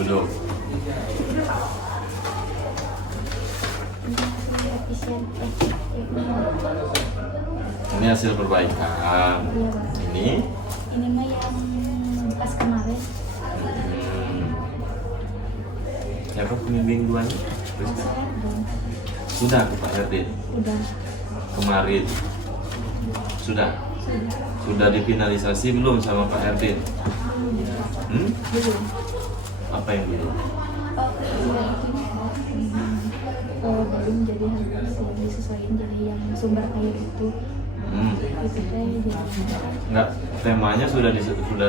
Duduk. Ini hasil perbaikan. Ini mah yang pas kemarin. Siapa pembimbing duanya? Sudah ke Pak Herdin? Udah. Kemarin? Sudah? Sudah difinalisasi belum sama Pak Herdin? Belum. Apa yang belum? Belum jadi harus disesuaikan jadi yang sumber air itu. Itu teh jadi Enggak, temanya sudah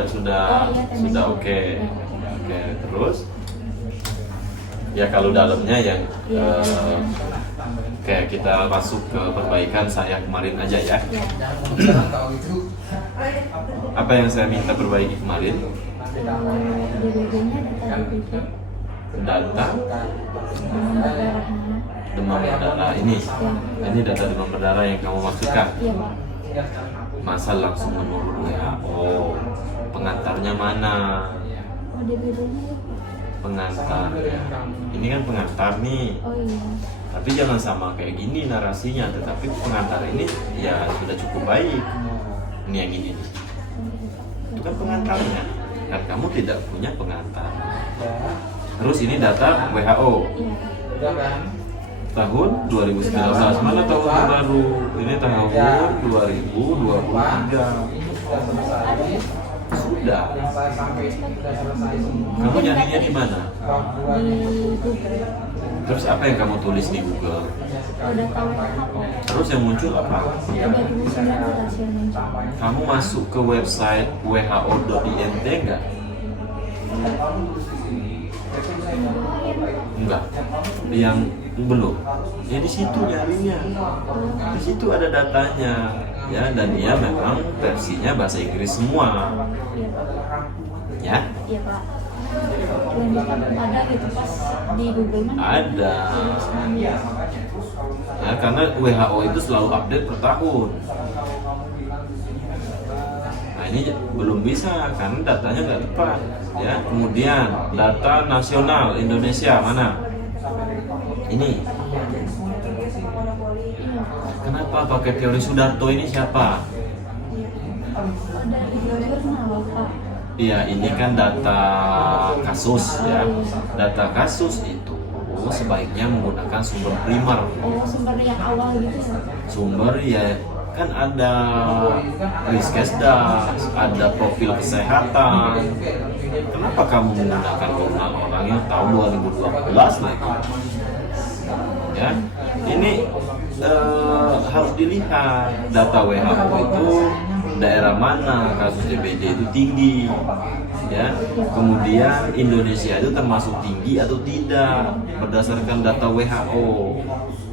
sudah oke. Oke, terus ya kalau dalamnya yang kayak kita masuk ke perbaikan saya kemarin aja ya. Apa yang saya minta perbaiki kemarin? DBD-nya data DBD. Data demam berdarah ini data demam berdarah yang kamu maksudkan. Iya Pak. Masa langsung menurun WHO? Pengantarnya mana? Oh DBD-nya. Pengantar ya. Ini kan pengantar nih. Oh iya. Tapi jangan sama kayak gini narasinya. Tetapi pengantar ini ya sudah cukup baik. Ini yang ini nih. Itu kan pengantarnya. Dan kamu tidak punya pengantar. Terus ini data WHO. Iya. Tahun 2019. Mana tahun terbaru? Ini tahun 2023. Sudah. Kamu nyarinya di mana? Di Google. Terus apa yang kamu tulis di Google? Udah tahu WHO. Terus yang muncul apa? 2019 hasil muncul. Kamu masuk ke website who.int enggak? Enggak. Yang belum. Ya di situ nyarinya. Di situ ada datanya. Ya, dan dia memang versinya bahasa Inggris semua. Iya Pak. Ya? Iya Pak. Lanjutan ada gitu pas di Google mana? Ada. Nah, karena WHO itu selalu update per tahun. Nah ini belum bisa karena datanya nggak tepat. Ya, kemudian data nasional Indonesia mana? Ini. Kenapa pakai teori Sudarto ini siapa? Dari jurnal Pak. Iya, ini kan data kasus ya. Data kasus itu sebaiknya menggunakan sumber primer. Oh sumber yang awal gitu ya? Sumber ya kan ada Riskesdas, ada profil kesehatan. Kenapa kamu menggunakan jurnal orang yang tahun 2012 lagi? Ya, ini harus dilihat data WHO itu daerah mana kasus DBD itu tinggi, ya. Kemudian Indonesia itu termasuk tinggi atau tidak berdasarkan data WHO,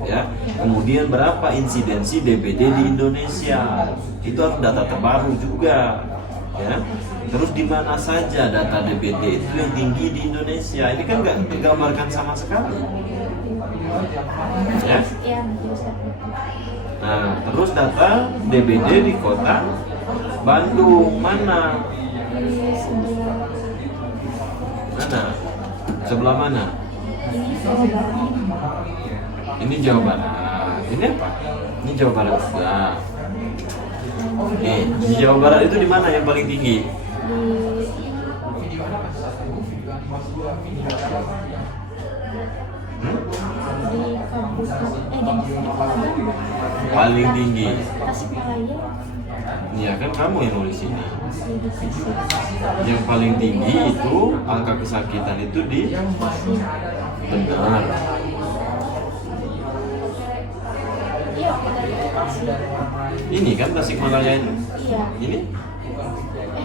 ya. Kemudian berapa insidensi DBD di Indonesia, itu harus data terbaru juga, ya. Terus di mana saja data DBD itu yang tinggi di Indonesia, ini kan nggak digambarkan sama sekali, ya. Iya nanti. Nah, terus data DBD di kota Bandung mana? Di sebelah Mana? Sebelah mana? ini Jawa Barat. Ini Jawa Barat. Ini apa? Ini Jawa Barat juga. Nih, di Jawa Barat itu di mana yang paling tinggi? Di kabupaten di Bandung. Paling tinggi. Tasikmalaya. Iya kan kamu yang nulis ini. Di Bekasi. Yang paling tinggi itu angka kesakitan itu di benar. Iya dari Bekasi. Ini kan Tasikmalaya itu. Iya. Ini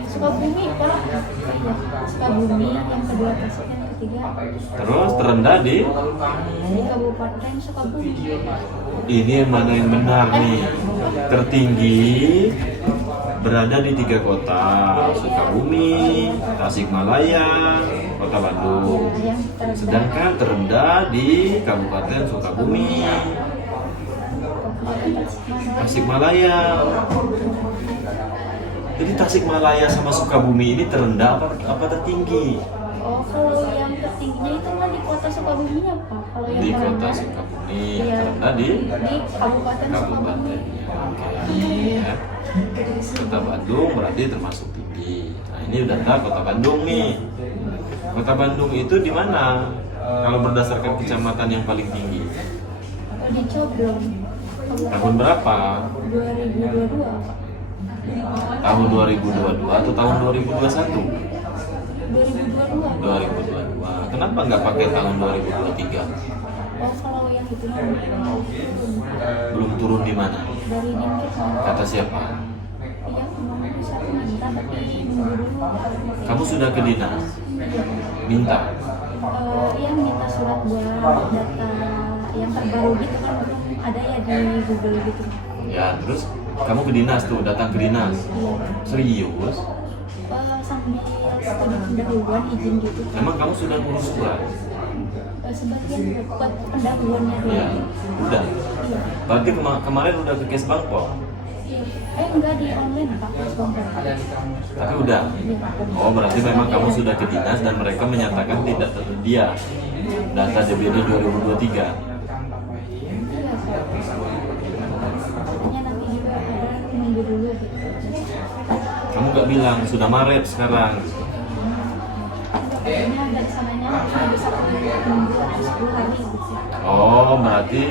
Sukabumi Pak. Iya Sukabumi yang kedua Tasik yang ketiga terus terendah di Kabupaten Sukabumi. ini yang mana yang benar nih? Tertinggi berada di 3 kota, Sukabumi, Tasikmalaya, Kota Bandung. Sedangkan terendah di Kabupaten Sukabumi, Tasikmalaya. Jadi Tasikmalaya sama Sukabumi ini terendah apa tertinggi? Oh, kalau yang tertingginya itu kan di kota Sukabumi ya Pak? Kalau yang Di kota terendah, Sukabumi, iya, terendah di di Kabupaten Sukabumi. kabupaten. Oke, ya. Kota Bandung berarti termasuk tinggi. Nah, ini data Kota Bandung nih. Kota Bandung itu di mana? Kalau berdasarkan kecamatan yang paling tinggi. Di Coblong. Tahun berapa? 2022 Pak. Tahun 2022 atau tahun 2021? 2022. 2022. Kenapa nggak pakai tahun 2023? Oh, kalau yang itu Belum turun di mana? dari Dinkes Pak. Kata siapa? Iya, memang bisa minta tapi nunggu dulu. Kamu sudah ke dinas? Minta? Iya, minta surat buat data yang terbaru gitu kan, belum ada ya di Google gitu. Ya, terus kamu ke dinas tuh, datang ke dinas? Iya. Serius? Sambil studi pendahuluan izin gitu. Emang kamu sudah ngurus surat? Sebagian buat pendahuluannya dulu. Ya, udah. Iya. Berarti kemarin udah ke Kesbangpol? Enggak di online Pak, Kesbangpol. Tapi udah? Oh, berarti memang kamu sudah ke dinas dan mereka menyatakan tidak tersedia data DBD 2023. Iya, Katanya nanti juga ada nunggu dulu gitu. Kamu nggak bilang, sudah Maret sekarang. Katanya dari sananya bisa nunggu 10 hari gitu. Oh, berarti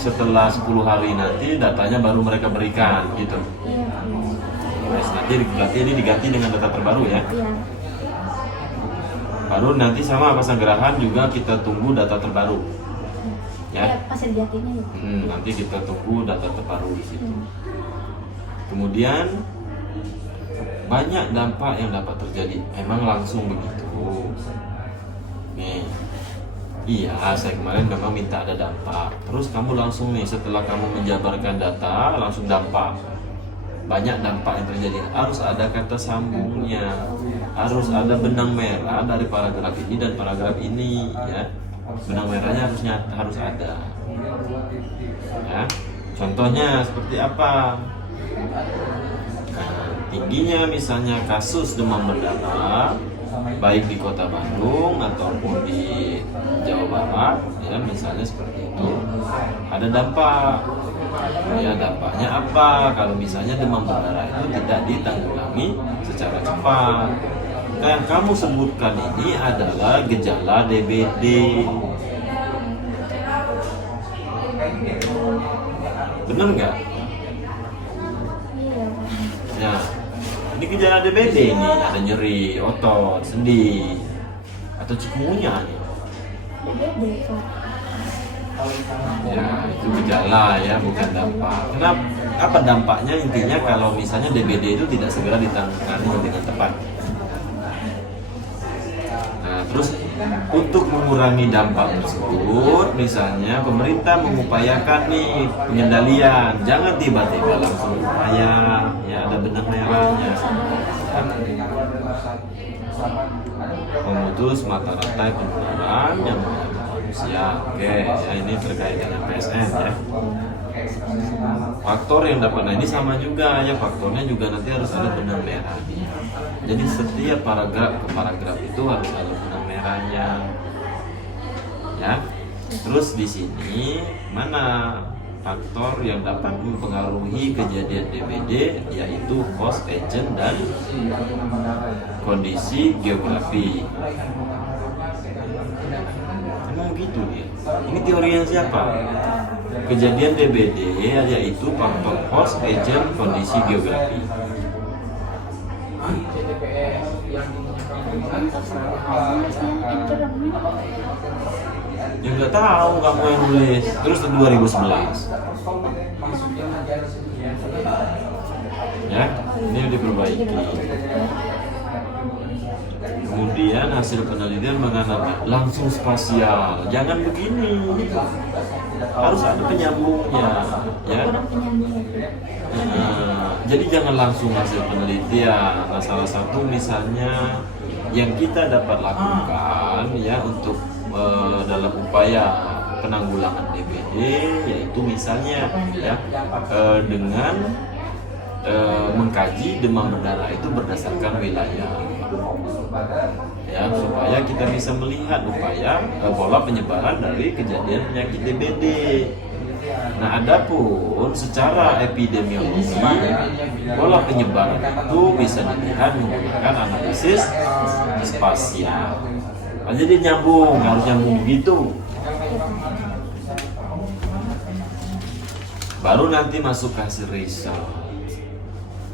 setelah 10 hari nanti datanya baru mereka berikan gitu. Iya. Yes, nanti berarti ini diganti dengan data terbaru ya. Iya. Baru nanti sama Pasanggerahan juga kita tunggu data terbaru. Iya, Ya. Pasir Jatinya ya. Nanti kita tunggu data terbaru di situ. Hmm. Kemudian banyak dampak yang dapat terjadi. Emang langsung begitu. Nih, iya, saya kemarin memang minta ada dampak. Terus kamu langsung nih setelah kamu menjabarkan data langsung dampak. Banyak dampak yang terjadi. Harus ada kata sambungnya. Harus ada benang merah dari paragraf ini dan paragraf ini, ya. Benang merahnya harus ada. Ya. Contohnya seperti apa? Nah, tingginya misalnya kasus demam berdarah baik di Kota Bandung ataupun di Jawa Barat, ya misalnya seperti itu, ada dampak. Ya, dampaknya apa? Kalau misalnya demam berdarah itu tidak ditanggulangi secara cepat. Yang kamu sebutkan ini adalah gejala DBD. Benar nggak? Iya. Ya, ini gejala DBD ini, ada nyeri otot, sendi, atau cikungunya nih. DBD Pak. Ya, itu gejala ya, bukan dampak. Kenapa? Apa dampaknya? Intinya kalau misalnya DBD itu tidak segera ditangani dengan tepat. Nah, terus untuk mengurangi dampak tersebut, misalnya pemerintah mengupayakan nih pengendalian, jangan tiba-tiba langsung upaya, ya ada benang merahnya. Memutus mata rantai penularan yang menyebabkan manusia. Oke, ya ini terkait dengan PSN ya. Faktor yang dapat, nah ini sama juga ya, faktornya juga nanti harus ada benang merah. Jadi setiap paragraf ke paragraf itu harus ada benang merahnya. Ya. Terus di sini mana faktor yang dapat mempengaruhi kejadian DBD, yaitu host agent dan kondisi geografi. Emang gitu ya? Ini teorinya siapa? Kejadian DBD yaitu faktor host agent kondisi geografi. Ya nggak tahu kamu yang nulis. Terus 2011. Ya, ini diperbaiki. Kemudian hasil penelitian mengenai langsung spasial. Jangan begini. Harus ada penyambungnya, ya. Jadi jangan langsung hasil penelitian. Nah, salah satu misalnya yang kita dapat lakukan ya untuk dalam upaya penanggulangan DBD, yaitu misalnya ya dengan mengkaji demam berdarah itu berdasarkan wilayah. Ya, supaya kita bisa melihat pola penyebaran dari kejadian penyakit DBD. Nah, adapun secara epidemiologi, pola penyebaran itu bisa dilihat menggunakan analisis spasial. Nah, jadi harus nyambung begitu. Baru nanti masuk ke hasil riset.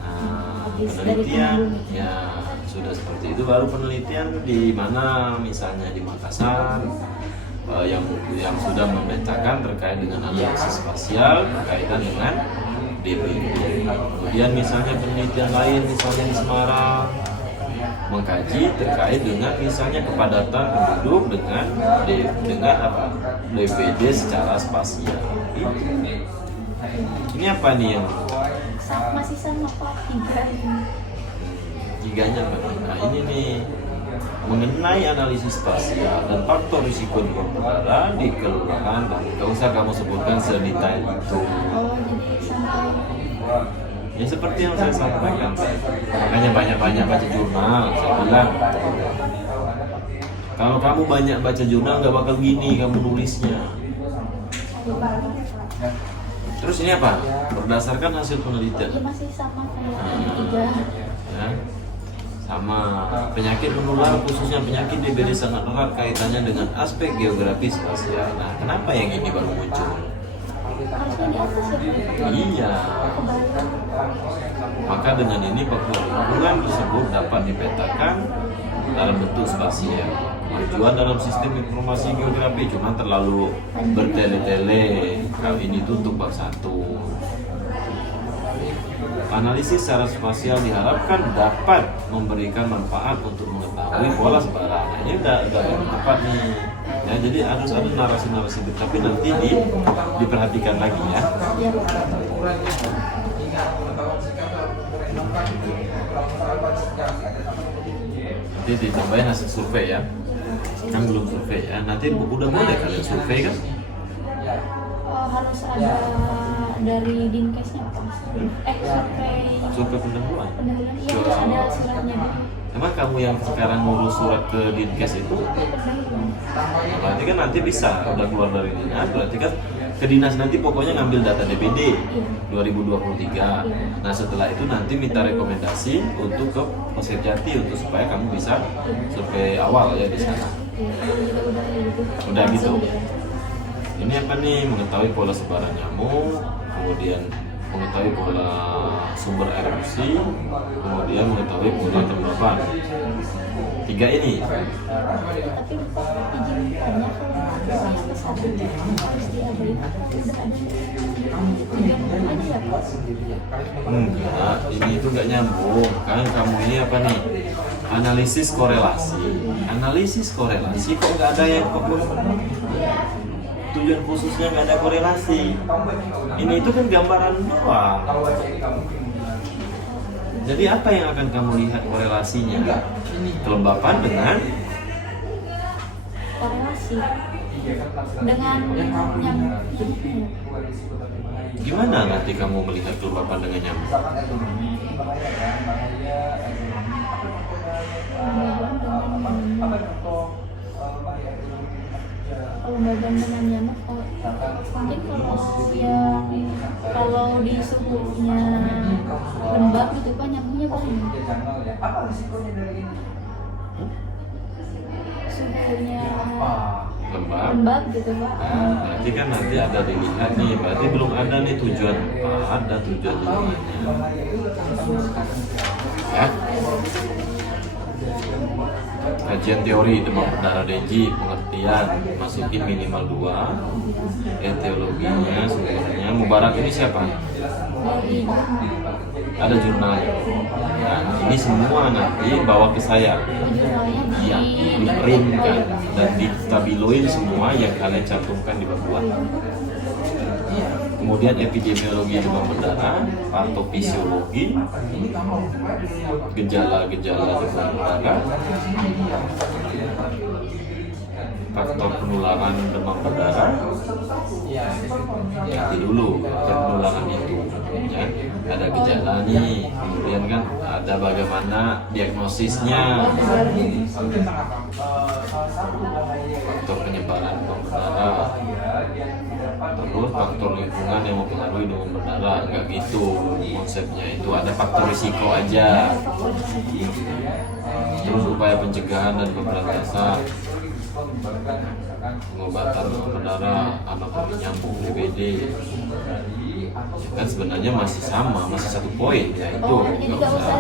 Nah, penelitian ya sudah seperti itu, baru penelitian di mana misalnya di Makassar yang sudah memetakan terkait dengan analisis spasial berkaitan dengan DBD. Kemudian misalnya penelitian lain misalnya di Semarang mengkaji terkait dengan misalnya kepadatan penduduk dengan DBD secara spasial. Ini apa nih yang masih sama Pak, 3 ini. Tiganya apa nih? Nah, ini nih mengenai analisis spasial dan faktor risiko demam berdarah di kelurahan. Gak usah kamu sebutkan sedetail itu. Oh, jadi sampai Ya seperti yang saya sampaikan, makanya banyak-banyak baca jurnal. Saya bilang, kalau kamu banyak baca jurnal nggak bakal gini kamu nulisnya. Terus ini apa? Berdasarkan hasil penelitian. ya masih sama kayak yang 3. Ya, sama penyakit menular khususnya penyakit DBD sangat erat kaitannya dengan aspek geografis spasial. Nah, kenapa yang ini baru muncul? Harusnya di atas ya Pak. Iya. Maka dengan ini faktor lingkungan tersebut dapat dipetakan dalam bentuk spasial. Tujuan dalam sistem informasi geografi cuma terlalu bertele-tele. Kali ini itu untuk bab 1. Analisis secara spasial diharapkan dapat memberikan manfaat untuk mengetahui pola sebaran. Nah, ini udah tepat nih. Ya, jadi harus ada narasi-narasi, tapi nanti diperhatikan lagi ya. Nanti ditambahin hasil survei ya. Kan belum survei ya. Nanti udah boleh kalian survei kan? Harus ada dari Dinkesnya Pak. Survei pendahuluan. Iya, harus ada suratnya dulu. Emang kamu yang sekarang ngurus surat ke Dinkes itu? Berarti kan nanti bisa, udah keluar dari dinas, berarti kan ke dinas nanti pokoknya ngambil data DBD 2023. Nah, setelah itu nanti minta rekomendasi untuk ke Posyanjati untuk supaya kamu bisa survei awal ya di sana. Udah gitu. Ini apa nih? Mengetahui pola sebaran nyamuk, kemudian mengetahui pola sumber air bersih, kemudian mengetahui pola kelembapan. 3 ini. Tapi izin tanya, kalau sampai saat ini harus diabaikan, udah ada ya Pak? Enggak, ini itu nggak nyambung. Kan kamu ini apa nih? Analisis korelasi. Analisis korelasi kok nggak ada yang tujuan khususnya nggak ada korelasi. Ini itu kan gambaran doang. Jadi apa yang akan kamu lihat korelasinya? Kelembapan dengan korelasi dengan nyamuk. gimana nanti kamu melihat kelembapan dengan nyamuk? Kelembaban dengan nyamuk, mungkin kalau di suhunya lembab gitu Pak, nyamuknya banyak. Suhunya lembab gitu Pak. Berarti kan nanti ada dilihat nih, berarti belum ada nih tujuan 4 dan tujuan 5-nya. Ya. Kajian teori demam berdarah Denji, pengertian, masukin minimal 2. Etiologinya, sumbernya. Mubarak ini siapa? Ada jurnalnya. Nah, ini semua nanti bawa ke saya. Ya, di print kan dan ditabiloin semua yang kalian cantumkan di bab 2. Kemudian epidemiologi demam berdarah, patofisiologi, gejala-gejala demam berdarah, faktor penularan demam berdarah, ganti dulu faktor penularan itu, ya. Ada gejala nih, kemudian kan ada bagaimana diagnosisnya, faktor penyebaran demam berdarah, terus faktor lingkungan yang mempengaruhi demam berdarah. Enggak gitu konsepnya, itu ada faktor risiko aja. Terus upaya pencegahan dan pemberantasan, pengobatan demam berdarah, anatomi nyamuk, DBD, kan sebenarnya masih sama, masih satu poin ya itu. Jadi nggak usah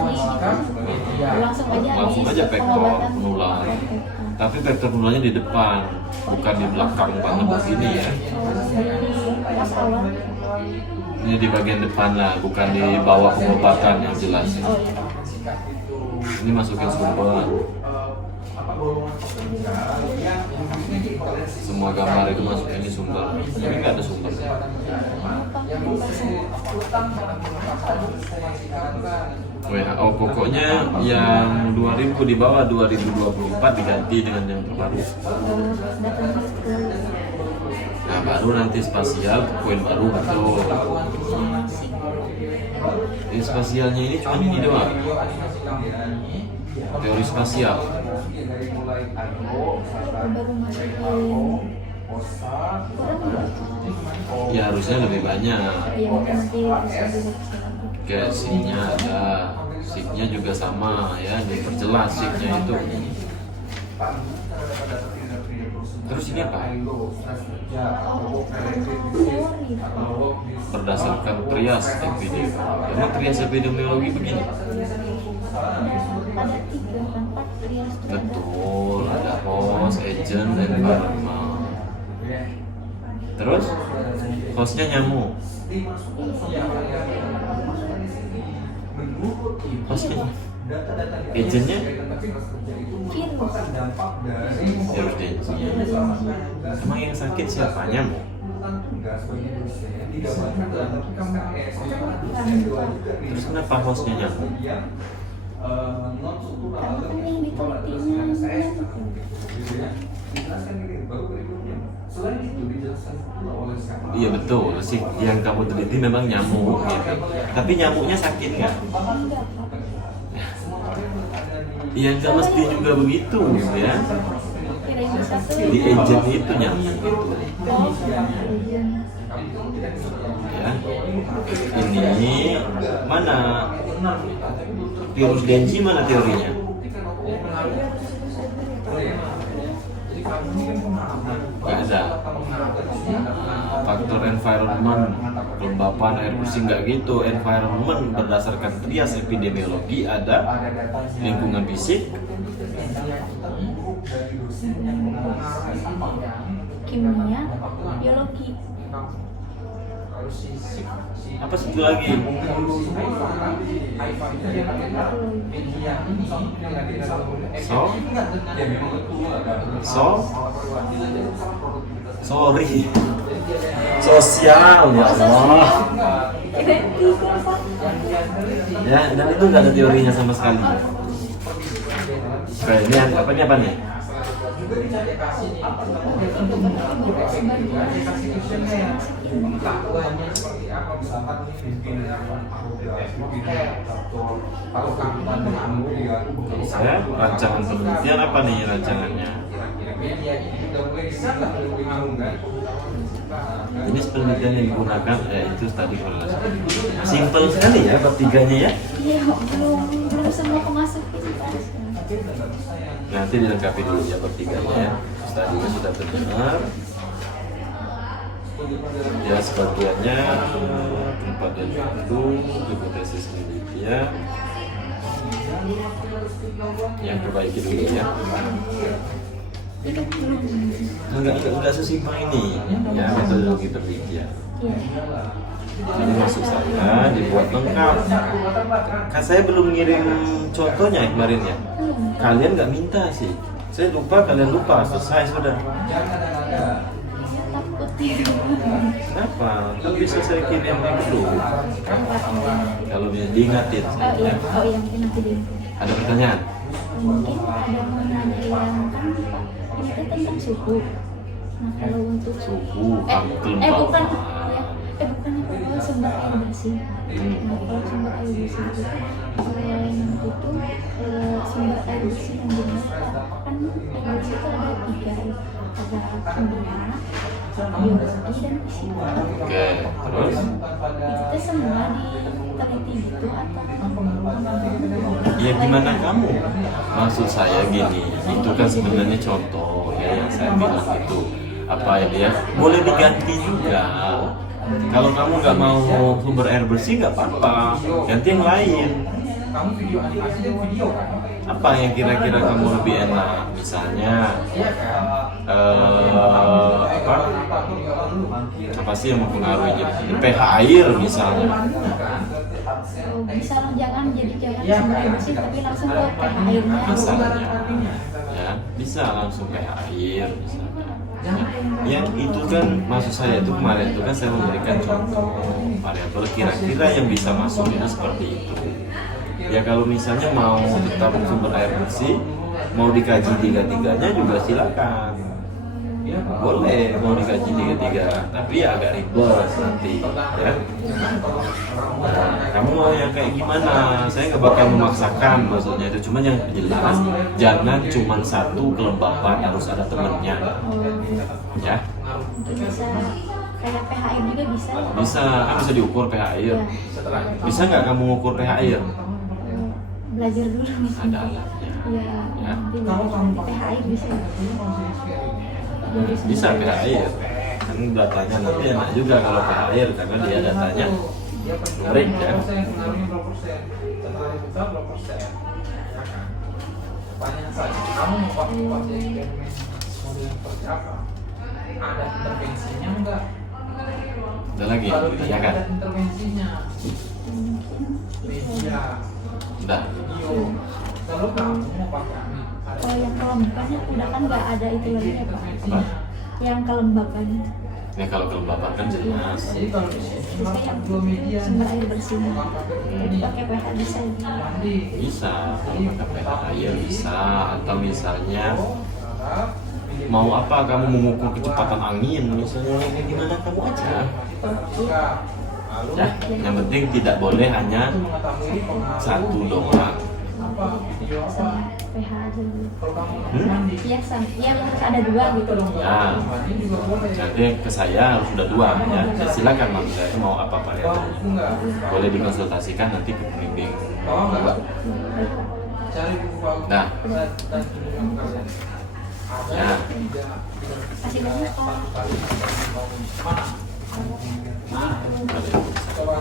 Langsung aja vektor penular. Tapi vektor penularnya di depan, bukan di belakang banget begini ya. Pas awal. Ini di bagian depan lah, bukan di bawah pengobatan yang jelas. Ini masukin sumber. Semua gambar itu masukin di sumber. Ini nggak ada sumbernya. WHO pokoknya yang 2000 di bawah 2024 diganti dengan yang terbaru. Nah baru nanti spasial ke poin baru betul. Ini spasialnya ini cuma ini doang. Teori spasial. Baru masukin. Ya harusnya lebih banyak. Yang nanti Kayak SIG-nya ada, SIG-nya juga sama ya, diperjelas SIG-nya itu. Terus ini apa? Berdasarkan trias epidemiologi. Emang trias epidemiologi begini? ada 3-4 trias. Betul, ada host, agent, environment. Terus hostnya nyamuk. Hostnya, agentnya virus dengue. Emang yang sakit siapa? Nyamuk. Terus kenapa hostnya nyamuk? Karena kan yang ditelitinya Iya betul sih, yang kamu teliti memang nyamuk gitu. Tapi nyamuknya sakit nggak? Iya nggak mesti juga begitu ya. Di agent itu nyamuk itu. Ya. Ini mana virus dengue, mana teorinya? Nggak ada. Faktor environment, kelembapan, air bersih, nggak gitu. Environment berdasarkan trias epidemiologi ada lingkungan fisik, kimia, biologi. apa satu lagi? Sorry, sosial ya Allah. Ya, dan itu nggak ada teorinya sama sekali. Oke, ini apa nih? Ya, rancangan penelitian apa nih rancangannya? Ini penelitian yang digunakan, itu tadi kalau simple sekali ya bab 3-nya ya. Iya, belum semua kemasukin. Nanti dilengkapi dulu ya bab 3-nya ya. Tadinya sudah terdengar. Ya sebagiannya tempat dan waktu, hipotesis penelitian. Yang perbaiki dulu ya. Enggak sesimpel ini ya metodologi penelitian. Ini maksud saya dibuat lengkap. Kan saya belum ngirim contohnya kemarin ya. Kalian nggak minta sih. Saya lupa, kalian lupa. Selesai sudah. Kenapa? Kan bisa saya kirim dulu. Kalau bisa diingatin. Oh iya, mungkin nanti deh. Ada pertanyaan? Mungkin ada mau nanya yang kan Pak, ini tentang kan suhu. Nah kalau untuk Suhu, bukan kelembapan. bukan kalau sumber air bersih. Nah kalau sumber air bersih itu sumber air bersih yang digunakan kan air bersih itu ada 3, ada kimia, biologi dan fisika. Oke, terus? Itu semua diteliti gitu atau Ya gimana kamu? Maksud saya gini, itu kan sebenarnya contoh ya yang saya bilang itu apa ya, boleh diganti juga. Kalau kamu nggak mau sumber air bersih nggak apa-apa, ganti yang lain. Apa yang kira-kira kamu lebih enak? Misalnya apa sih yang mempengaruhi pH air misalnya? bisa jangan sumber air bersih tapi langsung ke pH airnya. Misalnya, ya bisa langsung pH air misalnya. Yang itu kan maksud saya itu kemarin itu kan saya memberikan contoh variabel kira-kira yang bisa masuk itu seperti itu. Ya kalau misalnya mau tetap sumber air bersih, mau dikaji tiga-tiganya juga silakan. Boleh mau dikaji tiga-tiga, tapi ya agak ribet nanti ya. Nah, kamu mau yang kayak gimana? Saya nggak bakal memaksakan maksudnya itu, cuman yang jelas jangan cuma satu kelembapan, harus ada temennya ya. Bisa kayak pH air juga bisa. Bisa, kan bisa diukur pH air. Bisa nggak kamu ngukur pH air? Belajar dulu Ada misalnya. alatnya. Iya. Ya. Nanti pH air bisa. Bisa pH air. Kan datanya nanti enak juga kalau pH air karena dia datanya numerik ya. Kamu mau pakai model seperti apa? Ada intervensinya enggak? Ada lagi, Kalau ya kan? ada intervensinya, media, Udah. video. Kalau kamu mau pakai Kalau yang kelembapannya udah kan nggak ada itu lagi ya Pak. Apa? Yang kelembapannya. Ya kalau kelembapan kan jelas. Jadi kalau di sini Terus memang kayak dua media. sumber air bersihnya. Jadi pakai pH bisa. Mandi. Bisa, kalau pakai pH air bisa. Atau misalnya mau apa kamu mengukur kecepatan angin misalnya kayak gimana kamu aja. Ya, yang penting tidak boleh hanya satu doang. Sama pH aja dulu. Kalau kamu Iya harus ada 2 gitu. Ya, nanti ke saya harus sudah 2 ya. Ya, silakan Bang, saya mau apa variabelnya. Boleh dikonsultasikan nanti ke pembimbing 2. cari buku bagus. Nah, Dan ya. Kasih banyak Pak. mana? Ada yang bisa. Coba